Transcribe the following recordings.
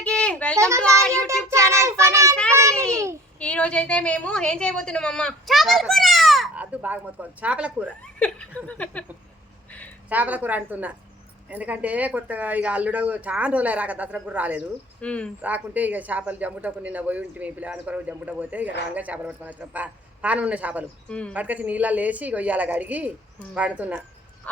అందరికి welcome to our YouTube channel fun and family ఈ రోజు అయితే మేము ఏం చేయబోతున్నాం అమ్మ? అది బాగా మొత్తుకోండి చేపల కూర చేపల కూర అంటున్నా. ఎందుకంటే కొత్తగా ఇక అల్లుడు చాలా రోజులు రాక దసరా కూడా రాలేదు. రాకుంటే ఇక చేపలు జంపుటకు నిన్న పోయి ఉంటే మీ పిల్లల కొరకు జంపుట పోతే ఇక రాగా చేపలు పట్టుకొని పాన ఉన్న చేపలు. పట్టుకొచ్చి నీళ్ళలో వేసి ఇక ఇయ్యాల కడిగి వండుతున్నా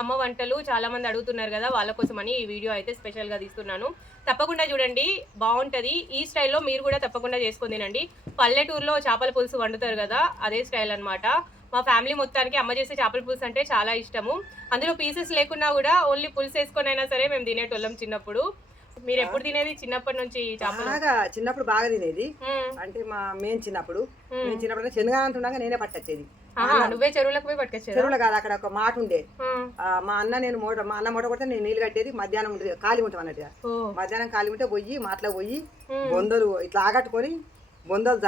అమ్మ వంటలు చాలా మంది అడుగుతున్నారు కదా వాళ్ళ కోసమని ఈ వీడియో అయితే స్పెషల్గా తీస్తున్నాను. తప్పకుండా చూడండి బాగుంటది. ఈ స్టైల్లో మీరు కూడా తప్పకుండా చేసుకొని తినండి. పల్లెటూరులో చేపల పులుసు వండుతారు కదా అదే స్టైల్ అన్నమాట. మా ఫ్యామిలీ మొత్తానికి అమ్మ చేసే చేపల పులుసు అంటే చాలా ఇష్టము. అందులో పీసెస్ లేకున్నా కూడా ఓన్లీ పులుసు వేసుకొని అయినా సరే మేము తినేటోళ్ళం చిన్నప్పుడు. మీరు ఎప్పుడు తినేది? చిన్నప్పటి నుంచి చేపలు? బాగా చిన్నప్పుడు బాగా తినేది. అంటే మా మేము చిన్నప్పుడు. మేము చిన్నప్పుడు శనగా అంటుండగా నేనే పట్టచ్చేది. నువ్వే చెరువులకు పోయి పట్టుకొచ్చేదా చెరువులో కాదు అక్కడ ఒక మాట ఉండే. మా అన్న నేను మూట మా అన్న మూట కొడితే నేను నీళ్ళు కట్టేది మధ్యాహ్నం ఉంటుంది ఖాళీ ఉంటాం అన్నట్టుగా. మధ్యాహ్నం ఖాళీ ఉంటే పోయి మాటలో పోయి బొందలు ఇట్లా ఆగట్టుకొని బొందలు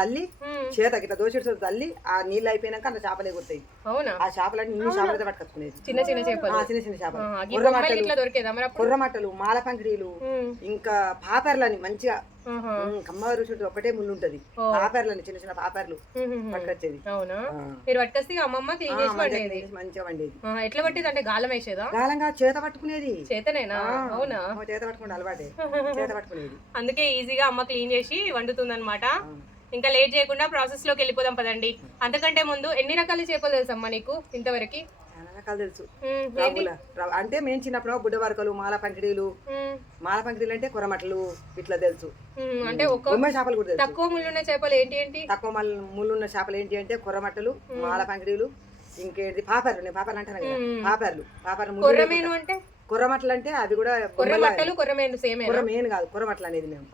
మ్మ్. చేత ఇట్లా దోషిడు చల్లి ఆ నీళ్ళు అయిపోయినాక అందులో చేపలు ఎగురుతాయి. అవునా? ఆ చేపలన్నీ నిన్ను చేపలతో పట్టుకొచ్చుకునేది. చిన్న చిన్న చేపలు. చిన్న చిన్న చేపలు. కుర్రమట్టలు మాల పంకిడీలు మ్మ్. ఇంకా పాపర్లని మంచిగా కమ్మ రుచుడు ఒకటే ముళ్ళు ఉంటది. ఓ. పాపర్లని చిన్న చిన్న పాపర్లు. పట్టుకొచ్చేది. అవునా. మీరు పట్టుకొస్తే అమ్మమ్మ క్లీన్ చేసి మంచిగా వండేది ఎట్లా పట్టేది అంటే గాలం వేసేదా? గాలంగా చేత పట్టుకునేది. చేతనేనా? అవునా? చేత పట్టుకుని అలవాటే. చేత పట్టుకునేది. అందుకే ఈజీగా అమ్మ క్లీన్ చేసి వండుతుంది అనమాట ఇంకా లేట్ చేయకుండా ప్రాసెస్లోకి వెళ్ళిపోదాం పదండి. అంతకంటే ముందు ఎన్ని రకాల చేపలు తెలుసమ్మా నీకు ఇంతవరకు? రకాలు తెలుసు. రవ్వ- అంటే మేము చిన్నప్పుడు బుడ్డ వరకలు మాల పంకిడీలు మాల పంకిడీలు అంటే కురమట్టలు ఇట్లా తెలుసు. అంటే బొమ్మ చేపలు కూడా తెలుసు. తక్కువ ముళ్ళున్న చేపలు ఏంటి ఏంటి? తక్కువ ముళ్ళున్న చేపలు ఏంటి అంటే కుర్రమట్టలు మాల పంకిడీలు ఇంకేంటి? పాపర్లు నేను పాపర్లు అంటాను కదా. పాపర్లు పాపర్లు కొర్రమేను అంటే? కుర్రమట్టలు అంటే అవి కూడా కొర్ర బట్టలు కొర్రమేను సేమే కుర్ర మెయిన్ కాదు కుర్రమట్టలు అనేది మేము.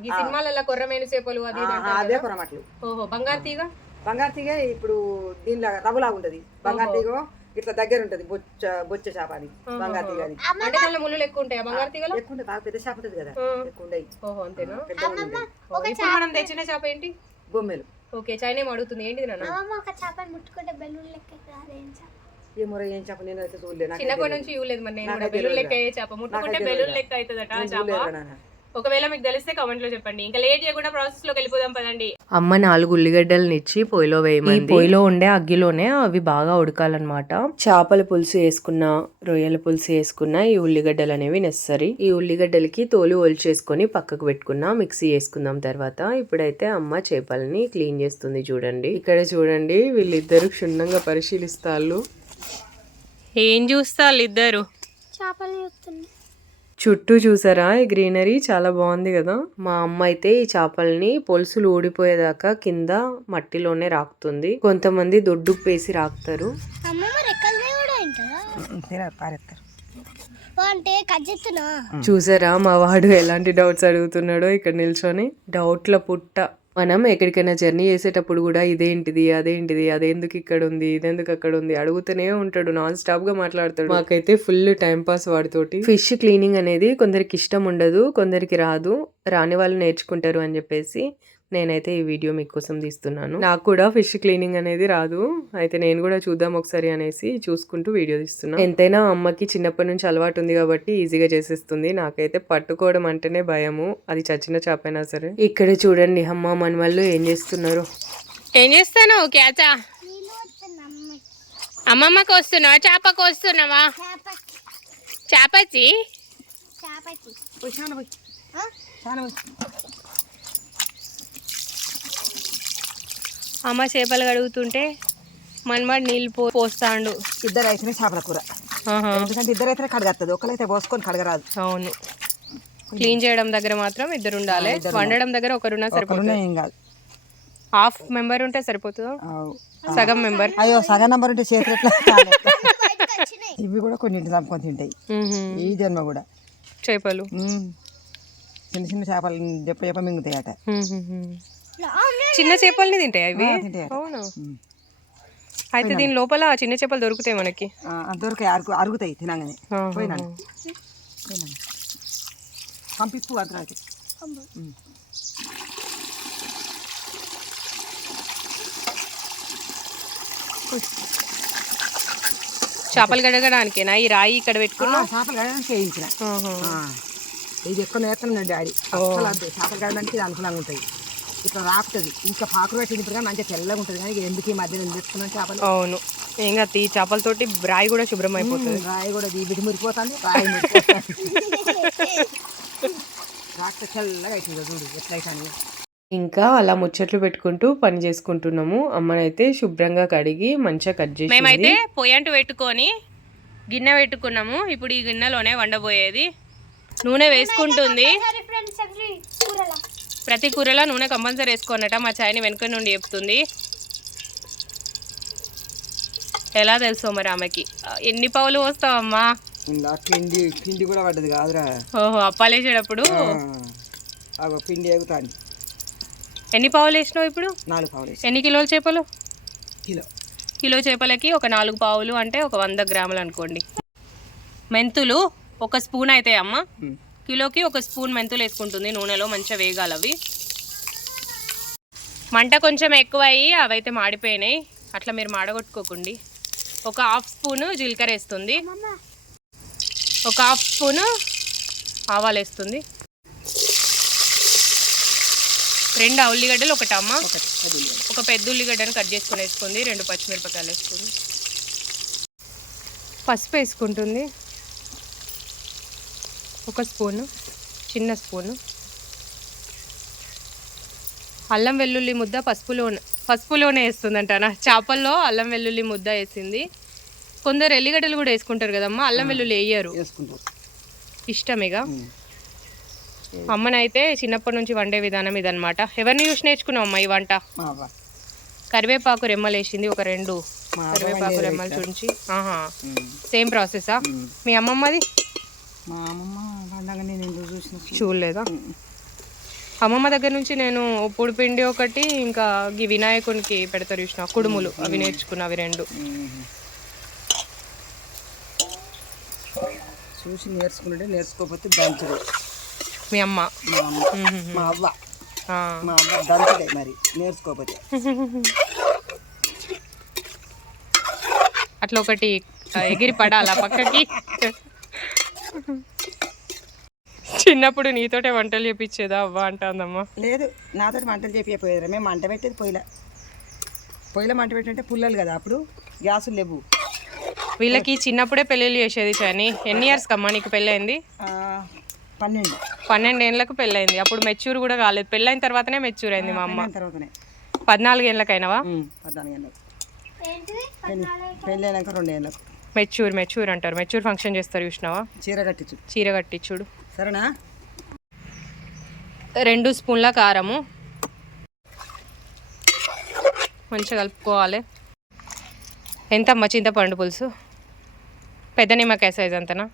ఈ సినిమాలలో కొర్రమేను చేపలు అది అదే కదా. కుర్రమట్టలు ఓహో బంగారు తీగ? బంగారు తీగ ఇప్పుడు దీనిలాగా రవ్వలాగా ఉంటది. బంగారు తీగ ఇట్లా దగ్గర ఉంటది బొచ్చ బొచ్చ చేప అని బంగారు తీగ అని అంటే దానిలో ముళ్ళు ఎక్కువ ఉంటాయా? బంగారు తీగలో? ఎక్కువ ఉంటది, బాగా పెద్ద చేప ఉంటది కదా. ఎక్కువ ఓహో అంతేనా? ఇప్పుడు మనం తెచ్చిన చేప ఏంటి? బొమ్మలు. ఓకే చైనా అడుగుతుంది ఏంటిది నాన్న? అమ్మమ్మ ఒక చేపని ముట్టుకుంటే బెలూన్ లెక్క ఏం చేప? ఏ ముర ఏం చేప? నేను అయితే చూడలే నాకు చిన్నప్పటి నుంచి మరి నేను కూడా. బెలూన్ లెక్క చేప? ముట్టుకుంటే బెలూన్ లెక్క అవుతుందట చేప? చూడలేదు. ఒకవేళ మీకు తెలిస్తే కామెంట్లో చెప్పండి. ఇంకా లేట్ చేయకుండా ప్రాసెస్లోకి వెళ్ళిపోదాం పదండి. అమ్మ నాలుగు ఉల్లిగడ్డలను ఇచ్చి పొయ్యిలో వేయమంది. ఈ పొయ్యిలో ఉండే అగ్గిలోనే అవి బాగా ఉడకాలన్నమాట. చేపల పులుసు వేసుకున్న రొయ్యల పులుసు వేసుకున్న ఈ ఉల్లిగడ్డలు అనేవి నెసరీ ఈ ఉల్లిగడ్డలకి తోలు ఒలిచేసుకొని పక్కకు పెట్టుకున్నా మిక్సీ వేసుకుందాం తర్వాత. ఇప్పుడైతే అమ్మ చేపలని క్లీన్ చేస్తుంది చూడండి. ఇక్కడ చూడండి వీళ్ళిద్దరు క్షుణ్ణంగా పరిశీలిస్తారు ఏం చూస్తారు ఇద్దరు చేపలు చూస్తుంది చుట్టూ చూసారా? ఈ గ్రీనరీ చాలా బాగుంది కదా? మా అమ్మ అయితే ఈ చేపల్ని పొలుసులు ఊడిపోయేదాకా కింద మట్టిలోనే రాకుతుంది. కొంతమంది దొడ్డుకు వేసి రాకుతారు. చూసారా మా వాడు ఎలాంటి డౌట్స్ అడుగుతున్నాడో ఇక్కడ నిల్చొని? డౌట్ల పుట్ట. మనం ఎక్కడికైనా జర్నీ చేసేటప్పుడు కూడా ఇదేంటిది అదేంటిది అదెందుకు ఇక్కడ ఉంది ఇదెందుకు అక్కడ ఉంది అడుగుతూనే ఉంటాడు నాన్ స్టాప్గా మాట్లాడతాడు. మాకైతే ఫుల్ టైం పాస్ వాడితోటి. ఫిష్ క్లీనింగ్ అనేది కొందరికి ఇష్టం ఉండదు కొందరికి రాదు రాని వాళ్ళు నేర్చుకుంటారు అని చెప్పేసి నేనైతే ఈ వీడియో మీకోసం తీస్తున్నాను. నాకు కూడా ఫిష్ క్లీనింగ్ అనేది రాదు. అయితే నేను కూడా చూద్దాం ఒకసారి అనేసి చూసుకుంటూ వీడియో తీస్తున్నాను ఎంతైనా అమ్మకి చిన్నప్పటి నుంచి అలవాటు ఉంది కాబట్టి ఈజీగా చేసేస్తుంది. నాకైతే పట్టుకోవడం అంటేనే భయము. అది చచ్చిన చేపైనా సరే. ఇక్కడ చూడండి అమ్మ మన వాళ్ళు ఏం చేస్తున్నారు? ఏం చేస్తాను క్యాచా? అమ్మమ్మకి వస్తున్నావా చేపకు వస్తున్నావా చేప చేపచ్చి చేపకి పోయి చాలా పోయి ఆ? చాలా పోయి అమ్మ చేపలు కడుగుతుంటే మనమాడు నీళ్ళు పో పోస్తాండు. ఇద్దరు అయితేనే చేపల కూర. ఎందుకంటే ఇద్దరు అయితే కడగత్తది. ఒకరైతే పోసుకొని కడగరాదు. అవును. క్లీన్ చేయడం దగ్గర మాత్రం ఇద్దరు ఉండాలి. వండడం దగ్గర ఒకరున్నా సరిపోతుంది. ఏం కాదు. హాఫ్ మెంబర్ ఉంటే సరిపోతుందా. సగం మెంబర్. అయ్యో సగం నంబర్ ఉంటే చేతులు ఇవి కూడా కొన్ని చంపుకొని తింటాయి. ఈ జన్మ కూడా. చేపలు. చిన్న చిన్న చేపలు చెప్ప చెప్ప మింగుతాయి అట చిన్న చేపల్ని తింటాయి అవి అవునా. అయితే దీని లోపల చిన్న చేపలు దొరుకుతాయి మనకి. దొరికాయి. అరుగు అరుగుతాయి. తినగానే. పోయినాను. పంపిస్తూ అర్ధరాత్రి చేపలు కడగడానికేనా? ఈ రాయి ఇక్కడ పెట్టుకున్నా? చేపలు కడగడానికి చేయించిన. ఇది ఎక్కువ నేర్చుకున్నాడు డాడీ? చేపలు కడడానికి ఇది అనుకూలంగా ఉంటుంది ఇట్లా రాకుతుంది. ఇంకా పాకులు పెట్టినప్పుడు కానీ మంచిగా తెల్లగా ఉంటుంది కానీ ఇక ఎందుకు ఈ మధ్యలో తెచ్చుకున్నాం చేపలు? అవును. ఏం కాదు ఈ చేపలతోటి రాయి కూడా శుభ్రం అయిపోతుంది. రాయి కూడా ఈ బిడి మురికిపోతుంది. రాయి రాక తెల్లగా అవుతుంది చూడు ఎట్లయితే అని ఇంకా అలా ముచ్చట్లు పెట్టుకుంటూ పని చేసుకుంటున్నాము. అమ్మనైతే శుభ్రంగా కడిగి మంచిగా కట్ చేసి మేమైతే పొయ్యంటు పెట్టుకొని గిన్నె పెట్టుకున్నాము. ఇప్పుడు ఈ గిన్నెలోనే వండబోయేది. నూనె వేసుకుంటుంది. ప్రతి కూరలో నూనె కంపల్సరీ వేసుకోనట మా చాయని వెనుక నుండి చెప్తుంది. ఎలా తెలుసో మరి ఆమెకి? ఎన్ని పావులు పోస్తావమ్మా? పిండి పిండి కూడా పడ్డది కాదురా. ఓహో అప్పాలేసేటప్పుడు పిండి ఎగుతాండి ఎన్ని పావులు వేసినావు ఇప్పుడు? నాలుగు పావులు ఎన్ని కిలోల చేపలు? కిలో. కిలో చేపలకి ఒక నాలుగు పావులు అంటే ఒక వంద గ్రాములు అనుకోండి. మెంతులు ఒక స్పూన్ అయితే అమ్మ ఉమ్. కిలోకి ఒక స్పూన్ మెంతులు వేసుకుంటుంది నూనెలో మంచిగా వేగాలి అవి. మంట కొంచెం ఎక్కువ అయ్యి అవైతే మాడిపోయినాయి. అట్లా మీరు మాడగొట్టుకోకండి. ఒక హాఫ్ స్పూన్ జీలకర్ర వేస్తుంది. ఒక హాఫ్ స్పూన్ ఆవాలు వేస్తుంది. రెండు ఉల్లిగడ్డలు ఒకటి అమ్మ. ఒక పెద్ద ఉల్లిగడ్డను కట్ చేసుకొని వేసుకుంది. రెండు పచ్చిమిరపకాయలు వేసుకుంది. పసుపు వేసుకుంటుంది. ఒక స్పూను చిన్న స్పూను. అల్లం వెల్లుల్లి ముద్ద పసుపులో పసుపులోనే వేస్తుందంట చేపల్లో అల్లం వెల్లుల్లి ముద్ద వేసింది. కొందరు ఎల్లిగడ్డలు కూడా వేసుకుంటారు కదమ్మా అల్లం వెల్లుల్లి వేయరు. ఇష్టమేగా. అమ్మనైతే చిన్నప్పటి నుంచి వండే విధానం ఇదనమాట ఎవరిని చూసి నేర్చుకున్నావు అమ్మ ఈ వంట? కరివేపాకు రెమ్మలు వేసింది ఒక రెండు. కరివేపాకు రెమ్మలు ఆహా. ఉమ్. సేమ్ ప్రాసెసా. మీ అమ్మమ్మది? మా అమ్మమ్మ చూడలేదా? అమ్మమ్మ దగ్గర నుంచి నేను పొడి పిండి ఒకటి ఇంకా ఈ వినాయకునికి పెడతారు చూసిన కుడుములు. అవి నేర్చుకున్న అవి రెండు. చూసి నేర్చుకుంటే నేర్చుకోకపోతే దంచుడు మీ అమ్మ? మా అమ్మ. అవ్వ. మా అవ్వ దంచుడే మరి నేర్చుకోకపోతే. అట్లా ఒకటి ఎగిరి పడాలా పక్కకి? చిన్నప్పుడు నీతోటే వంటలు చేపించేదా అవ్వ అంటాందమ్మా? లేదు నాతో వంటలు చెప్పిపోయేదిరా మేము మంట పెట్టేది పొయ్యిల. పొయ్యిలో మంట పెట్టంటే పుల్లలు కదా అప్పుడు గ్యాసులు లేవు. వీళ్ళకి చిన్నప్పుడే పెళ్ళిళ్ళు చేసేది చాని. ఎన్ని ఇయర్స్ కమ్మా నీకు పెళ్ళైంది? పన్నెండు. పన్నెండేళ్ళకు పెళ్ళైంది. అప్పుడు మెచ్యూర్ కూడా కాలేదు. పెళ్ళైన తర్వాతనే మెచ్యూర్ అయింది మా అమ్మ. తర్వాతనే. పద్నాలుగు ఏళ్ళకు ఏంటిది పెళ్ళి పెళ్ళి అయినాక రెండు ఏళ్ళకు మెచ్యూర్ మెచ్యూర్ అంటారు. మెచ్యూర్ ఫంక్షన్ చేస్తారు చూసినావా? చీర కట్టించు చీర కట్టించుడు. సరేనా? రెండు స్పూన్ల కారము. మంచిగా కలుపుకోవాలి. ఎంత అమ్మ? చింతపండు పులుసు. పెద్ద నిమ్మకాయ సైజ్ అంతనా?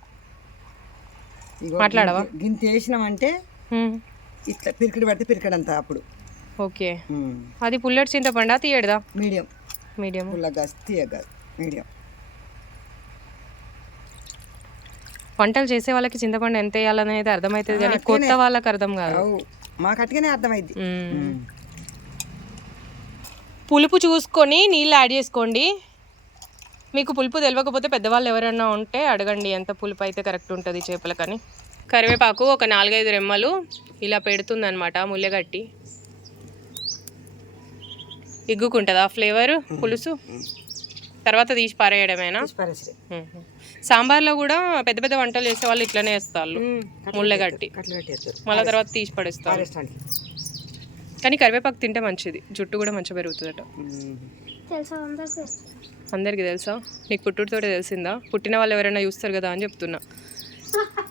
మాట్లాడవా? గింత- వేసినామంటే. ఇట్లా పిరికిడి పడితే పిరికడు అంతా అప్పుడు. ఓకే. అది పుల్లటి చింతపండా తీయడదా మీడియం. మీడియం పుల్లగా తీయగా మీడియం. వంటలు చేసే వాళ్ళకి చింతపండు ఎంత వేయాలనేది అర్థమవుతుంది కానీ కొత్త. వాళ్ళకి అర్థం కాదు. మాకు అట్టుగానే అర్థమైంది. పులుపు చూసుకొని నీళ్ళు యాడ్ చేసుకోండి. మీకు పులుపు తెలియకపోతే పెద్దవాళ్ళు ఎవరైనా ఉంటే అడగండి ఎంత పులుపు అయితే కరెక్ట్ ఉంటుంది చేపలకని. కరివేపాకు ఒక నాలుగైదు రెమ్మలు ఇలా పెడుతుందన్నమాట ముల్లెగట్టి ఇగ్గుకుంటుందా ఫ్లేవర్ పులుసు? తర్వాత తీసి పారేయడమేనా. సాంబార్లో కూడా పెద్ద పెద్ద వంటలు చేసే వాళ్ళు ఇట్లనే వేస్తారు ముళ్ళగట్టి మళ్ళీ తర్వాత తీసి పడేస్తారు కానీ కరివేపాకు తింటే మంచిది. జుట్టు కూడా మంచిగా పెరుగుతుందట. తెలుసా అందరికి? అందరికీ తెలుసా? నీకు పుట్టుడితోటే తెలిసిందా? పుట్టిన వాళ్ళు ఎవరైనా చూస్తారు కదా అని చెప్తున్నా.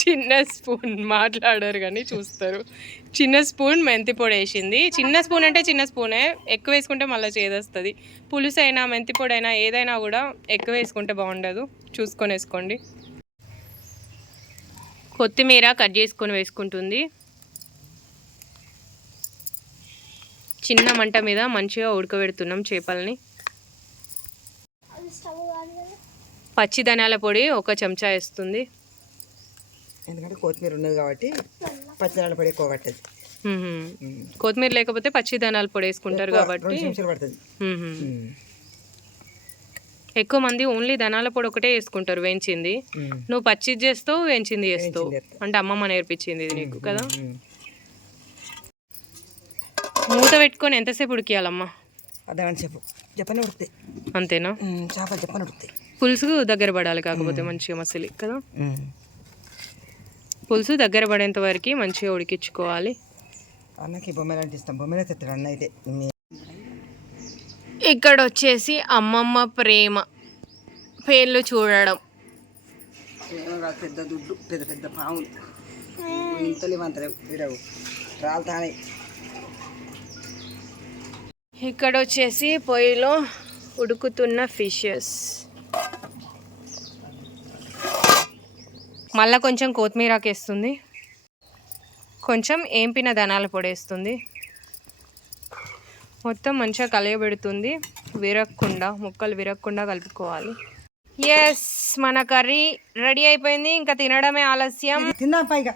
చిన్న స్పూన్ మాట్లాడారు కానీ చూస్తారు. చిన్న స్పూన్ మెంతి పొడి వేసింది. చిన్న స్పూన్ అంటే చిన్న స్పూనే ఎక్కువ వేసుకుంటే మళ్ళీ చేదొస్తుంది. పులుసు అయినా మెంతి పొడి అయినా ఏదైనా కూడా ఎక్కువ వేసుకుంటే బాగుండదు. చూసుకొని వేసుకోండి. కొత్తిమీర కట్ చేసుకొని వేసుకుంటుంది. చిన్న మంట మీద మంచిగా ఉడకబెడుతున్నాం చేపల్ని. అది పచ్చి ధనియాల పొడి ఒక చెంచా వేస్తుంది. ఎందుకంటే కొత్తిమీర ఉన్నది కాబట్టి పచ్చిమిరపకాయల పొడి ఎక్కువ పట్టదు. కొత్తిమీర లేకపోతే పచ్చి ధనియాల పొడి వేసుకుంటారు కాబట్టి. ఎక్కువ మంది ఓన్లీ ధనాల పొడి ఒకటే వేసుకుంటారు వేయించింది. నువ్వు పచ్చిది చేస్తావు వేయించింది చేస్తావు అంటే అమ్మమ్మ నేర్పించింది ఇది నీకు కదా? మూత పెట్టుకొని ఎంతసేపు ఉడికియాలమ్మా? అదేమని చెప్పు చెప్పని ఉడుకుతాయి. అంతేనా? చేపలు చెప్పని ఉడుకుతాయి. పులుసు దగ్గర పడాలి కాకపోతే మంచిగా మసిలి కదా? పులుసు దగ్గర పడేంత వరకు మంచిగా ఉడికించుకోవాలి. అన్నకి బొమ్మలు అంటే ఇస్తాం బొమ్మలే తెస్తాడు అన్న అయితే. ఇక్కడ వచ్చేసి అమ్మమ్మ ప్రేమ. పేర్లు చూడడం. పెద్ద దుడ్డు పెద్ద పెద్ద పాములు విడవు. రాలుతానే. ఇక్కడ వచ్చేసి పొయ్యిలో ఉడుకుతున్న ఫిషెస్. మళ్ళా కొంచెం కొత్తిమీరాకు వేస్తుంది. కొంచెం ఏంపిన ధనాల పొడి వేస్తుంది. మొత్తం మంచిగా కలయబెడుతుంది. విరగకుండా ముక్కలు విరగకుండా కలుపుకోవాలి. ఎస్ మన కర్రీ రెడీ అయిపోయింది. ఇంకా తినడమే ఆలస్యం. తిందాం పైగా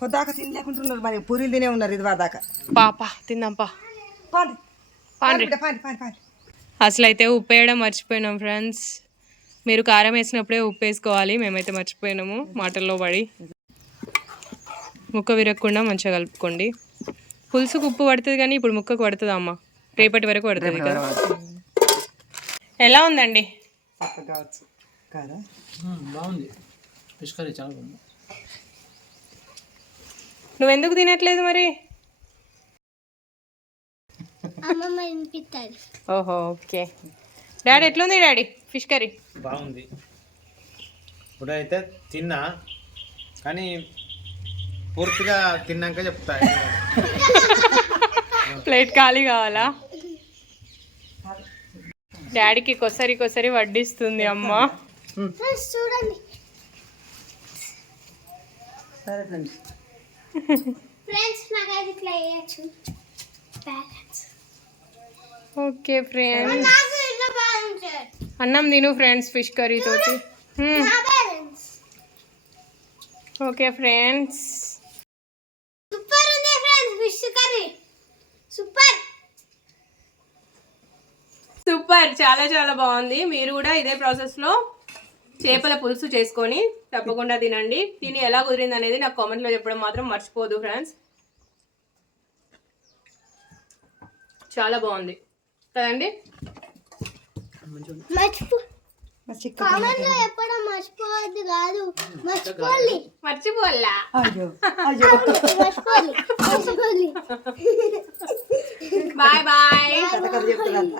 పొద్దాక తినలేకుంటున్నారు మరి. పూరీలు తినే ఉన్నారు ఇది దాకా పాప తిందాం పా. పాండి. పాండి. అసలు అయితే ఉప్పు వేయడం మర్చిపోయినాం ఫ్రెండ్స్ మీరు కారం వేసినప్పుడే ఉప్పు వేసుకోవాలి. మేమైతే మర్చిపోయినాము. మాటల్లో పడి. ముక్క విరగకుండా మంచిగా కలుపుకోండి. పులుసుకు ఉప్పు పడుతుంది కానీ ఇప్పుడు ముక్కకు పడుతుందా అమ్మ? రేపటి వరకు పడుతుంది కదా? ఎలా ఉందండి? బాగుంది. ఫిష్ కర్రీ చాలా బాగుంది. నువ్వెందుకు తినట్లేదు మరి? ఓహో ఓకే. డాడీ ఎట్లుంది డాడీ? Fish curry. బాగుంది. ఇప్పుడైతే తిన్నా కానీ పూర్తిగా తిన్నాక చెప్తా. ప్లేట్ ఖాళీ కావాలా? డాడీకి కొసరి కొసరి వడ్డిస్తుంది అమ్మ. ఫ్రెండ్స్ చూడండి. సరే ఫ్రెండ్స్. ఫ్రెండ్స్ నాకైతే ఇట్లా వేయచ్చు బ్యాలెన్స్ ఓకే ఫ్రెండ్స్ అన్నం తిను ఫ్రెండ్స్ ఫిష్ కర్రీ తోటి హ్మ్. నా బ్యాలెన్స్ ఓకే ఫ్రెండ్స్ సూపర్ ఉంది friends fish curry super super చాలా చాలా బాగుంది. మీరు కూడా ఇదే ప్రాసెస్లో చేపల పులుసు చేసుకొని తప్పకుండా తినండి. తిని ఎలా కుదిరింది అనేది నాకు కామెంట్లో చెప్పడం మాత్రం మర్చిపోదు ఫ్రెండ్స్ చాలా బాగుంది. కదండి? మర్చిపోవద్దు కాదు. మర్చిపోవాలి. మర్చిపోల్లా అయ్యో అయ్యో. మర్చిపోవాలి. మర్చిపోవాలి. Bye bye. కథ కథ చెప్తాడంట